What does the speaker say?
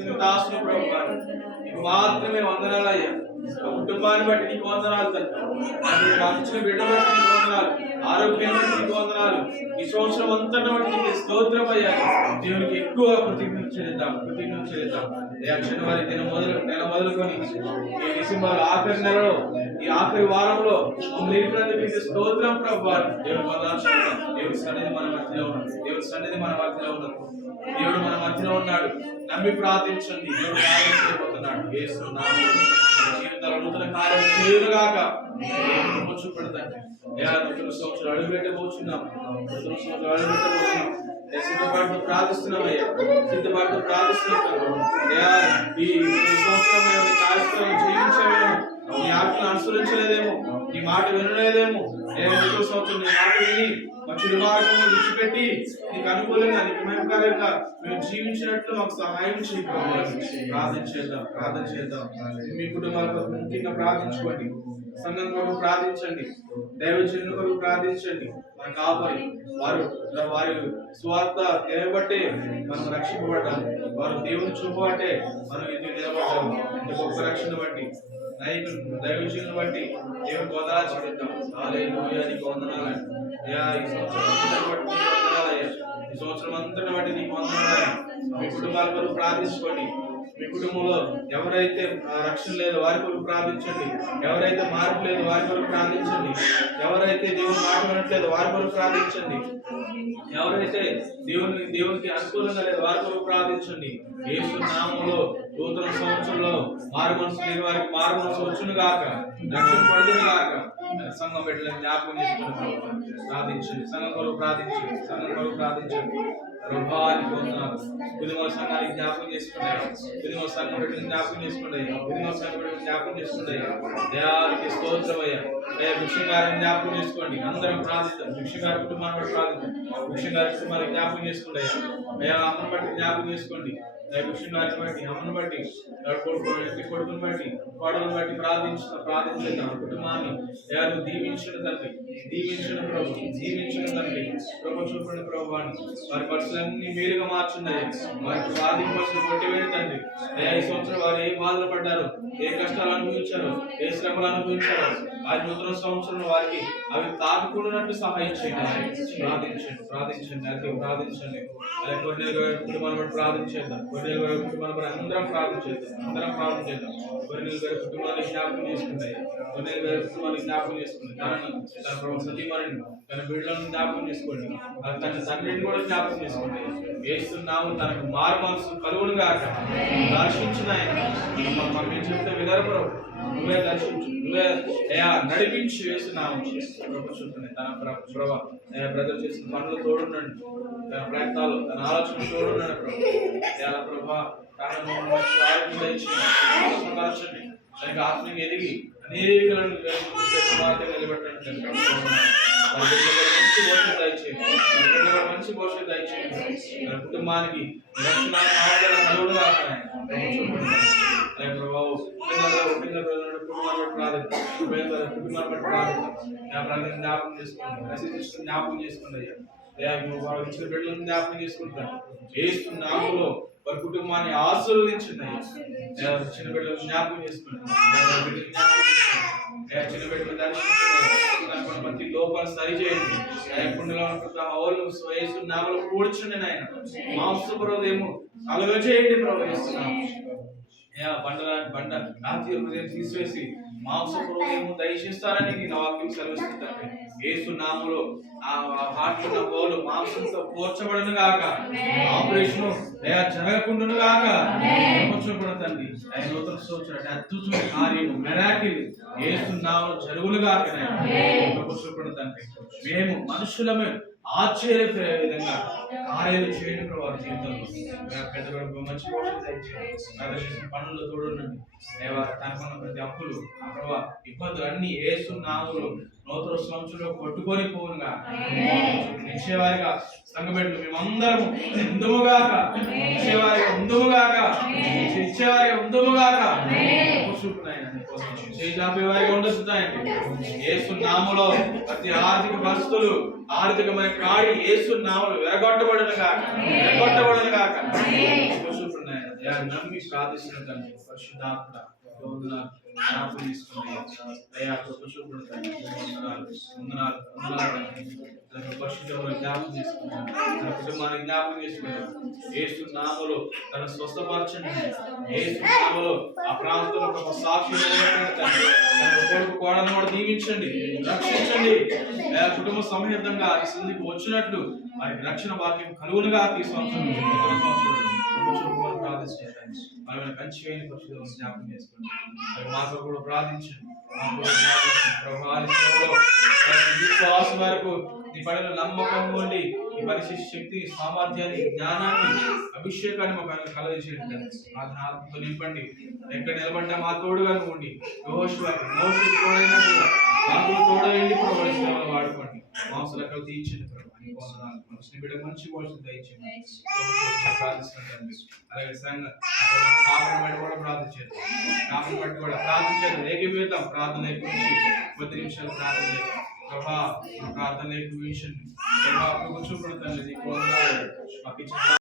దాసులు ప్రభువా, నీకు మాత్రమే వందనాలయ్యా. కుటుంబాన్ని బట్టి నీకు వందనాలు తండ్రి. ఇచ్చిన బిడ్డ బట్టి నీకు వందనాలు, ఆరోగ్యం బట్టి నీకు వందనాలు. ఈ సంవత్సరం అంతా బట్టి నీకు స్తోత్రం అయ్యా. దేవునికి ఎక్కువ కృతజ్ఞత చెల్లిద్దాం. జనవరి నెల మొదలుకొని ఈ డిసెంబర్ ఆఖరి నెలలో, ఈ ఆఖరి వారంలో నిలిపినందుకు స్తోత్రం ప్రభువా. దేవుని సన్నిధి మన మధ్యలో ఉన్నాడు. దేవుని సన్నిధి మన మధ్యలో ఉన్నది. దేవుడు మన మధ్యలో ఉన్నాడు. నమ్మి ప్రార్థించండి. దేవుడు కార్యం చేయబోతున్నాడు. యేసు నామములో జీవితాల నూతన కార్యం చేయునుగాక. చూపెడతాను నూతన సంవత్సరం అడుగుపెట్టబోతున్నాం. సిద్ధపాటుతో ప్రార్థిస్తున్నామయ్యా. సిద్ధపాటుతో ప్రార్థిస్తున్నాం. ఈ సంవత్సరం మేము కార్యక్రమం జీవించలేము, నీ ఆటలు అనుసరించలేదేమో, నీ మాట వినలేదేమో. నూతన సంవత్సరం నీ మాట విని మా చెడు మార్గము విడిచిపెట్టి నీకు అనుకూలంగా, నీకు మహిమకరంగా మేము జీవించినట్లు మాకు సహాయం చేయి. ప్రార్థన చేద్దాం. మీ కుటుంబాల కొరకు ముఖ్యంగా ప్రార్థించుకోండి. సంఘం కొరకు ప్రార్థించండి. దైవజనుల కొరకు ప్రార్థించండి. మన కాపరి వారి స్వార్థ దేవబట్టే మనం రక్షింపబడ్డాం. వారు దేవుని చూపబట్టే మనం ఎందుకు నిలబడ్డాం. గొప్ప రక్షణ బట్టి దైవజనులను బట్టి దేవునికి వందనాలు చెల్లిద్దాం. హల్లెలూయా. నీకు వందనాలు. ఈ సంవత్సరం అంతటి బట్టి నీకు వందనాలు. మీ కుటుంబాల కొరకు ప్రార్థించుకోండి. మీ కుటుంబంలో ఎవరైతే రక్షణ లేదు వారి కొరకు ప్రార్థించండి. ఎవరైతే మార్పు లేదు వారి కొరకు ప్రార్థించండి. ఎవరైతే దేవుని మాట వినట్లేదు వారి కొరకు ప్రార్థించండి. ఎవరైతే దేవునికి అనుకూలంగా లేదు వారి కొరకు ప్రార్థించండి. యేసు నామములో నూతన సంవత్సరంలో మారు మనసు లేని వారికి మారు మనసు వచ్చును గాక, రక్షణ పడుతును గాక. సంఘం బిడ్డలను జ్ఞాపకం చేసుకుని ప్రార్థించండి. సంఘం కొరకు ప్రార్థించండి. ప్రభావానికి వందనాలు. కుటుంబ సంఘానికి జ్ఞాపకం చేసుకున్నాయి. కుటుంబ సంఘం బిడ్డలను జ్ఞాపకం చేసుకున్నాయి. కుటుంబ సంఘం బిడ్డలను జ్ఞాపకం చేసుకున్నాయి. దేవానికి స్తోత్రమయ్యా. భిక్షగారిని జ్ఞాపకం చేసుకోండి. అందరం ప్రార్థిస్తాం. భిక్షగారి కుటుంబాన్ని బట్టి ప్రార్థిస్తాం. భిక్షగారి కుటుంబాన్ని జ్ఞాపకం చేసుకోండి. అయ్యా అమ్మను బట్టి జ్ఞాపకం చేసుకోండి. భిక్షగారిని బట్టి, అమ్మను బట్టి, కొడుకుని బట్టి, కోడలను బట్టి ప్రార్థించండి. కుటుంబాన్ని ఎవరు దీవించిన తండ్రి, దీవించిన ప్రభు, చూపండి ప్రభువాన్ని. వారి పరిస్థితులన్నీ మేలుగా మార్చున్నాయి. వారికి ఆర్థిక పరిస్థితులు కొట్టివేడి తండ్రి. ఈ సంవత్సరం వారు ఏ బాధలు పడ్డారు, ఏ కష్టాలు అనుభవించారు, ఏ శ్రమలు అనుభవించారు, ఆ నూతన సంవత్సరంలో వారికి అవి తాకుకున్నట్టు సహాయం చేయండి. ప్రార్థించండి. అది ప్రార్థించండి. అలా కొన్ని కుటుంబాన్ని బట్టి ప్రార్థించేద్దాం. కొన్ని కుటుంబాన్ని బట్టి అందరం ప్రార్థన చేద్దాం. కొన్ని కుటుంబాన్ని జ్ఞాపకం చేసుకుంటాయి. కొన్ని కుటుంబాన్ని జ్ఞాపకం చేసుకుంటాయి. తన ప్రభు సతీమణిని, తన బిడ్డలను జ్ఞాపకం చేసుకోండి. తన తండ్రిని కూడా జ్ఞాపకం చేసుకోండి. వేస్తున్నాము తనకు మారు మనసు కలుగును గాక. దర్శించిన ఆయన చెప్తే వినరపరవు. నువ్వే దర్శించు, నువ్వే నడిపించి వేస్తున్నాము. తన ప్రభా బ్రదర్ చేసిన పనులు తోడున్నాడు. తన ప్రయత్నాలు, తన ఆలోచన తోడున్నాడు ప్రభా. తనకి ఆత్మీయంగా ఎదిగి అనేకలను నిలబెట్టండి. మంచి భవిష్యత్తు దయచేయండి. కుటుంబానికి జ్ఞాపకం చేసుకోండి. బిడ్డలను జ్ఞాపకం చేసుకుంటాను. నామములో వారి కుటుంబాన్ని ఆశీర్వదించండి. చిన్న బిడ్డలను జ్ఞాపకం చేసుకోండి. చిన్న బిడ్డలు దర్శించండి. ప్రతి లోపాలు సరిచేయండి. కుండలో వయసు నామలు కూర్చుండి. నాయన మాంసపురోదేమో కలుగ చేయండి ప్రభు. చేస్తున్నాము బండ రాతి హృదయం తీసివేసి మాంసపురోదేమో దయచేస్తారని నేను వాక్యం సెలవిస్తుంటాను. యేసు నామములో ఆ హార్ట్ ఉన్న హోలు మాంసంతో పోర్చబడును గాక. ఆపరేషన్ జరగకుండాను గాక. తండ్రి ఆయన నూతన సంవత్సరం అద్భుతమైన కార్యము మెరాకిల్ యేసు నామములో జరుగును గాక. తండ్రి మేము మనుషులమే ఆశ్చర్యపోయే విధంగా కార్యాలు చేయడం వారి జీవితంలో పెద్ద మంచి ప్రదర్శించిన పనులు తోడునండి. తనకున్న ప్రతి అప్పులు ప్రభావ ఇబ్బందులు అన్ని యేసు నామములో నూతన సంవత్సరంలో కొట్టుకొని పోనుగా. నిశ్చయవారిగా సంఘబిడ్డలు మేమందరము ఉందుముగాక. చేజాపేవారిగా ఉండొచ్చుతాయండి. యేసు నామములో ప్రతి ఆర్థిక పరిస్థితులు, ఆర్థికమైన కాడి యేసు నామములో విరగొట్టబడును గాక. అయ్యా నమ్మి ప్రార్థిస్తున్న తండ్రి పరిశుద్ధాత్మ వందనాలు జ్ఞాపకం తీసుకుని అయ్యా కృపచూపుడు తండ్రి వందనాలు వందనాలు వందనాలు తన పరిశుద్ధమైన జ్ఞాపకం తీసుకున్నాను తన కుటుంబాన్ని జ్ఞాపకం చేసుకున్నాను యేసు నామములో తన స్వస్థపరచండి యేసు నామములో ఆ ప్రాంతంలో ఒక సాక్షి తండ్రి తన కొడుకు కోడలను కూడా దీవించండి రక్షించండి అయా కుటుంబ సమేతంగా ఈ సంధికి వచ్చినట్లు వారికి రక్షణ వాక్యం కలుగునుగా తీసుకుంటున్నాను ప్రార్థించండి వాళ్ళని కంచి వేయని పరిశుద్ధం జ్ఞాపకం చేసుకోండి మరి మాతో కూడా ప్రార్థించండి విశ్వాసం వరకు నీ పనిలో నమ్మకం ఉండి నీ పరిశుద్ధ శక్తి సామర్థ్యాన్ని జ్ఞానాన్ని అభిషేకాన్ని మాకు కలగజేయండి ఆత్మతో నింపండి ఎక్కడ నిలబడ్డా మా తోడుగా ఉండి మోషకి తోడైనట్టుగా మాకు తోడైండి ప్రభావం వాడుకోండి మాంస లెక్కలు తీర్చండి బిడ్డ మంచి పోషణ దయచేయండి ప్రార్థిస్తున్నాను అలాగే సంఘ కాపురం బట్టి కూడా ప్రార్థించారు కాపురం బట్టి కూడా ప్రార్థించారు ఏకీభూతం ప్రార్థన గురించి 10 నిమిషాలు ప్రార్థన చేయాలి ప్రభా ప్రార్థన ఏకీభవించండి ప్రభా కూర్చోబడుతుంది మాకు ఇచ్చిన